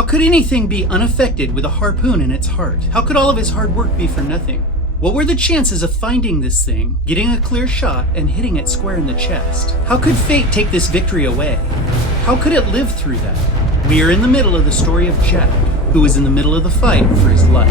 How could anything be unaffected with a harpoon in its heart? How could all of his hard work be for nothing? What were the chances of finding this thing, getting a clear shot, and hitting it square in the chest? How could fate take this victory away? How could it live through that? We are in the middle of the story of Jack, who was in the middle of the fight for his life.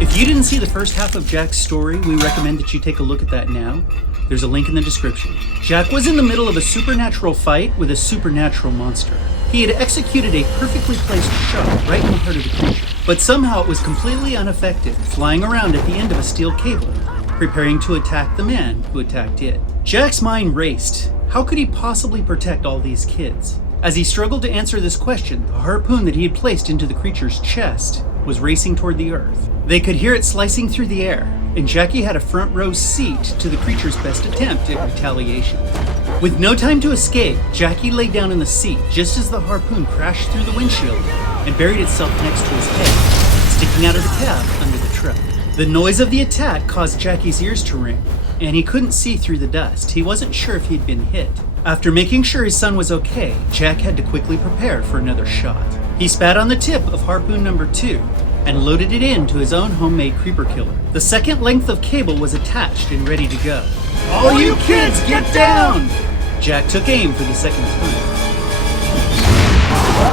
If you didn't see the first half of Jack's story, we recommend that you take a look at that now. There's a link in the description. Jack was in the middle of a supernatural fight with a supernatural monster. He had executed a perfectly placed shot right in the heart of the creature, but somehow it was completely unaffected, flying around at the end of a steel cable, preparing to attack the man who attacked it. Jack's mind raced. How could he possibly protect all these kids? As he struggled to answer this question, the harpoon that he had placed into the creature's chest was racing toward the earth. They could hear it slicing through the air, and Jackie had a front row seat to the creature's best attempt at retaliation. With no time to escape, Jackie lay down in the seat just as the harpoon crashed through the windshield and buried itself next to his head, sticking out of the cab under the truck. The noise of the attack caused Jackie's ears to ring, and he couldn't see through the dust. He wasn't sure if he'd been hit. After making sure his son was okay, Jack had to quickly prepare for another shot. He spat on the tip of harpoon number 2 and loaded it into his own homemade creeper killer. The second length of cable was attached and ready to go. All you kids, get down! Jack took aim for the second time.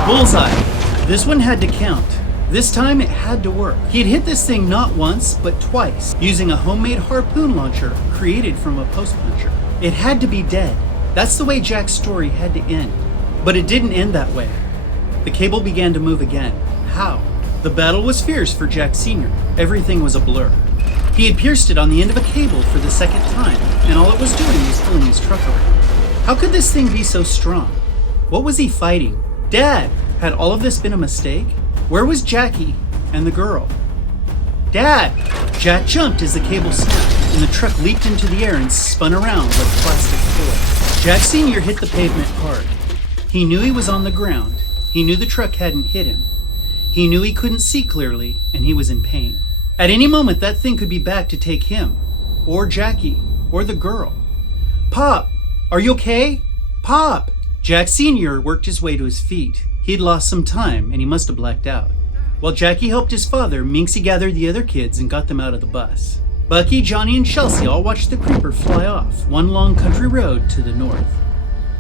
Bullseye! This one had to count. This time it had to work. He'd hit this thing not once, but twice, using a homemade harpoon launcher created from a post puncher. It had to be dead. That's the way Jack's story had to end. But it didn't end that way. The cable began to move again. How? The battle was fierce for Jack Sr. Everything was a blur. He had pierced it on the end of a cable for the second time, and all it was doing was pulling his truck around. How could this thing be so strong? What was he fighting? Dad! Had all of this been a mistake? Where was Jackie and the girl? Dad! Jack jumped as the cable snapped, and the truck leaped into the air and spun around like plastic toy. Jack Sr. hit the pavement hard. He knew he was on the ground. He knew the truck hadn't hit him. He knew he couldn't see clearly, and he was in pain. At any moment, that thing could be back to take him, or Jackie, or the girl. Pop! Are you okay? Pop! Jack Sr. worked his way to his feet. He'd lost some time, and he must have blacked out. While Jackie helped his father, Minxie gathered the other kids and got them out of the bus. Bucky, Johnny, and Chelsea all watched the creeper fly off one long country road to the north.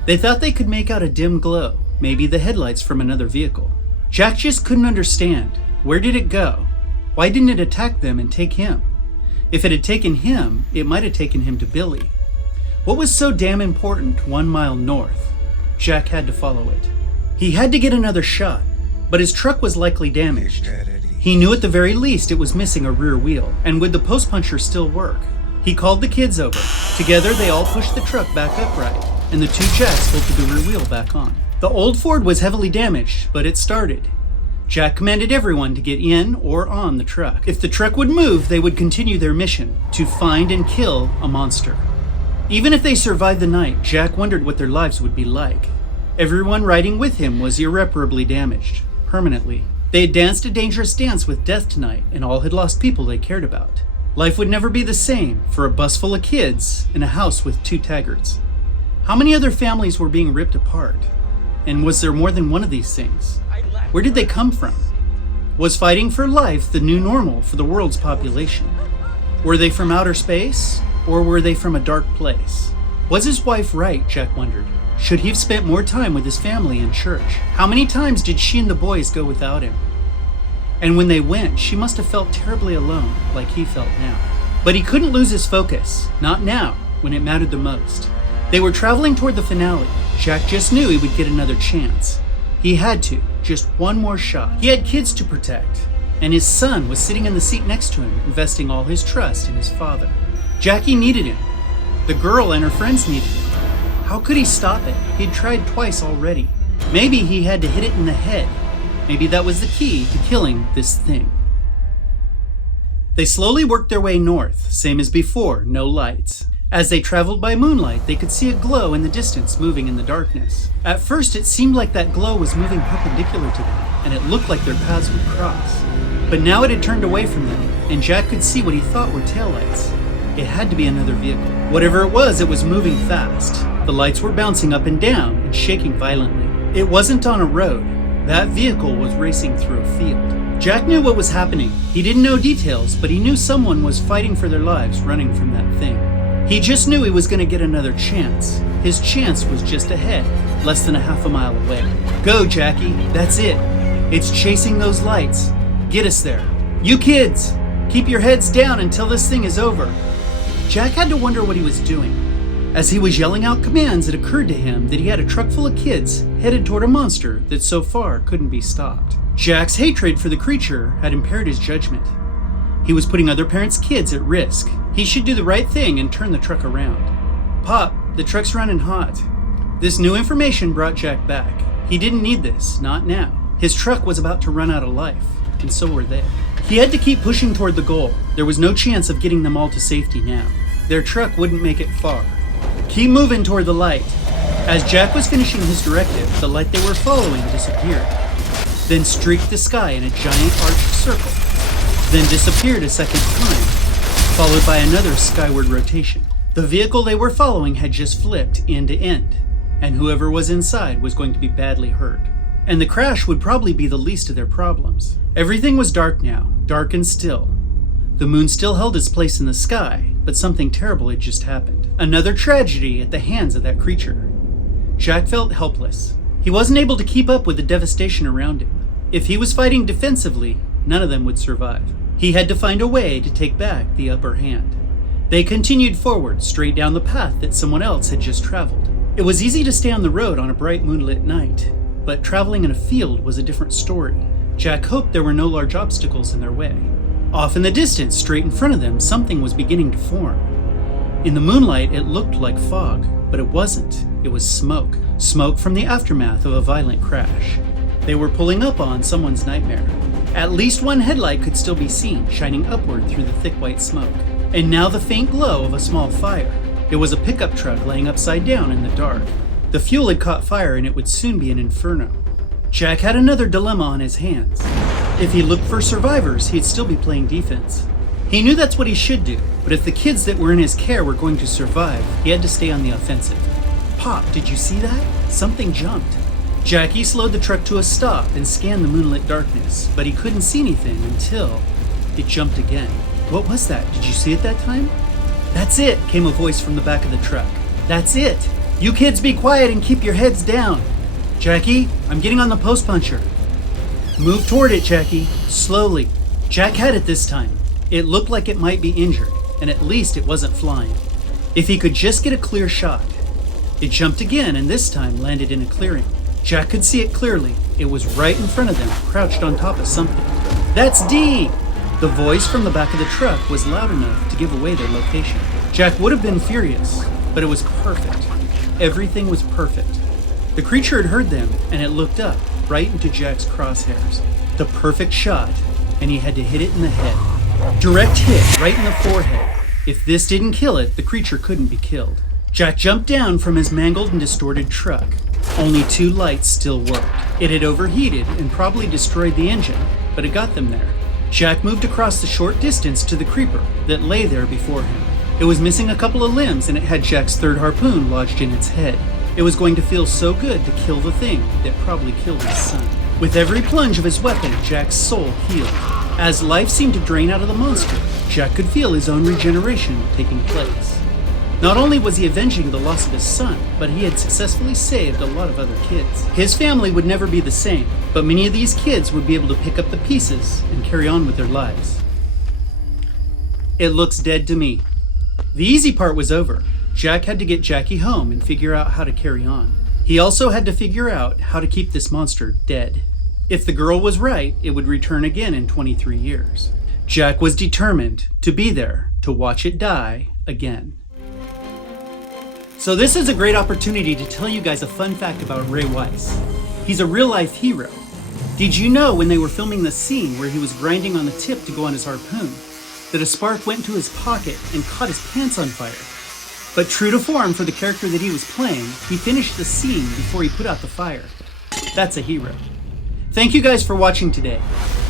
They thought they could make out a dim glow, maybe the headlights from another vehicle. Jack just couldn't understand. Where did it go? Why didn't it attack them and take him? If it had taken him, it might have taken him to Billy. What was so damn important 1 mile north? Jack had to follow it. He had to get another shot, but his truck was likely damaged. He knew at the very least it was missing a rear wheel, and would the post puncher still work? He called the kids over. Together they all pushed the truck back upright, and the 2 Jacks bolted the rear wheel back on. The old Ford was heavily damaged, but it started. Jack commanded everyone to get in or on the truck. If the truck would move, they would continue their mission, to find and kill a monster. Even if they survived the night, Jack wondered what their lives would be like. Everyone riding with him was irreparably damaged, permanently. They had danced a dangerous dance with death tonight, and all had lost people they cared about. Life would never be the same for a bus full of kids in a house with 2 Taggarts. How many other families were being ripped apart? And was there more than one of these things? Where did they come from? Was fighting for life the new normal for the world's population? Were they from outer space, or were they from a dark place? Was his wife right, Jack wondered? Should he have spent more time with his family in church? How many times did she and the boys go without him? And when they went, she must have felt terribly alone, like he felt now. But he couldn't lose his focus, not now, when it mattered the most. They were traveling toward the finale. Jack just knew he would get another chance. He had to, just one more shot. He had kids to protect, and his son was sitting in the seat next to him, investing all his trust in his father. Jackie needed him. The girl and her friends needed him. How could he stop it? He'd tried twice already. Maybe he had to hit it in the head. Maybe that was the key to killing this thing. They slowly worked their way north, same as before, no lights. As they traveled by moonlight, they could see a glow in the distance moving in the darkness. At first, it seemed like that glow was moving perpendicular to them, and it looked like their paths would cross. But now it had turned away from them, and Jack could see what he thought were taillights. It had to be another vehicle. Whatever it was moving fast. The lights were bouncing up and down and shaking violently. It wasn't on a road. That vehicle was racing through a field. Jack knew what was happening. He didn't know details, but he knew someone was fighting for their lives running from that thing. He just knew he was going to get another chance. His chance was just ahead, less than a half a mile away. Go, Jackie. That's it. It's chasing those lights. Get us there. You kids, keep your heads down until this thing is over. Jack had to wonder what he was doing. As he was yelling out commands, it occurred to him that he had a truck full of kids headed toward a monster that so far couldn't be stopped. Jack's hatred for the creature had impaired his judgment. He was putting other parents' kids at risk. He should do the right thing and turn the truck around. Pop, the truck's running hot. This new information brought Jack back. He didn't need this, not now. His truck was about to run out of life, and so were they. He had to keep pushing toward the goal. There was no chance of getting them all to safety now. Their truck wouldn't make it far. Keep moving toward the light. As Jack was finishing his directive, the light they were following disappeared, then streaked the sky in a giant arched circle, then disappeared a second time, followed by another skyward rotation. The vehicle they were following had just flipped end to end, and whoever was inside was going to be badly hurt. And the crash would probably be the least of their problems. Everything was dark now, dark and still. The moon still held its place in the sky, but something terrible had just happened. Another tragedy at the hands of that creature. Jack felt helpless. He wasn't able to keep up with the devastation around him. If he was fighting defensively, none of them would survive. He had to find a way to take back the upper hand. They continued forward, straight down the path that someone else had just traveled. It was easy to stay on the road on a bright moonlit night, but traveling in a field was a different story. Jack hoped there were no large obstacles in their way. Off in the distance, straight in front of them, something was beginning to form. In the moonlight, it looked like fog, but it wasn't. It was smoke. Smoke from the aftermath of a violent crash. They were pulling up on someone's nightmare. At least one headlight could still be seen, shining upward through the thick white smoke. And now the faint glow of a small fire. It was a pickup truck laying upside down in the dark. The fuel had caught fire and it would soon be an inferno. Jack had another dilemma on his hands. If he looked for survivors, he'd still be playing defense. He knew that's what he should do, but if the kids that were in his care were going to survive, he had to stay on the offensive. Pop, did you see that? Something jumped. Jackie slowed the truck to a stop and scanned the moonlit darkness, but he couldn't see anything until it jumped again. What was that? Did you see it that time? That's it, came a voice from the back of the truck. That's it. You kids be quiet and keep your heads down. Jackie, I'm getting on the post puncher. Move toward it, Jackie, slowly. Jack had it this time. It looked like it might be injured, and at least it wasn't flying. If he could just get a clear shot. It jumped again, and this time landed in a clearing. Jack could see it clearly. It was right in front of them, crouched on top of something. That's Dee! The voice from the back of the truck was loud enough to give away their location. Jack would have been furious, but it was perfect. Everything was perfect. The creature had heard them, and it looked up, right into Jack's crosshairs. The perfect shot, and he had to hit it in the head. Direct hit, right in the forehead. If this didn't kill it, the creature couldn't be killed. Jack jumped down from his mangled and distorted truck. Only 2 lights still worked. It had overheated and probably destroyed the engine, but it got them there. Jack moved across the short distance to the creeper that lay there before him. It was missing a couple of limbs, and it had Jack's third harpoon lodged in its head. It was going to feel so good to kill the thing that probably killed his son. With every plunge of his weapon, Jack's soul healed. As life seemed to drain out of the monster, Jack could feel his own regeneration taking place. Not only was he avenging the loss of his son, but he had successfully saved a lot of other kids. His family would never be the same, but many of these kids would be able to pick up the pieces and carry on with their lives. It looks dead to me. The easy part was over. Jack had to get Jackie home and figure out how to carry on. He also had to figure out how to keep this monster dead. If the girl was right, it would return again in 23 years. Jack was determined to be there to watch it die again. So this is a great opportunity to tell you guys a fun fact about Ray Weiss. He's a real-life hero. Did you know when they were filming the scene where he was grinding on the tip to go on his harpoon, that a spark went into his pocket and caught his pants on fire? But true to form for the character that he was playing, he finished the scene before he put out the fire. That's a hero. Thank you guys for watching today.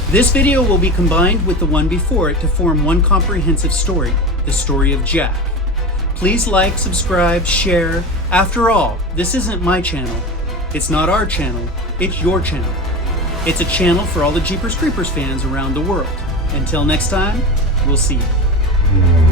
This video will be combined with the one before it to form one comprehensive story, the story of Jack. Please like, subscribe, share. After all, this isn't my channel. It's not our channel, it's your channel. It's a channel for all the Jeepers Creepers fans around the world. Until next time, we'll see you.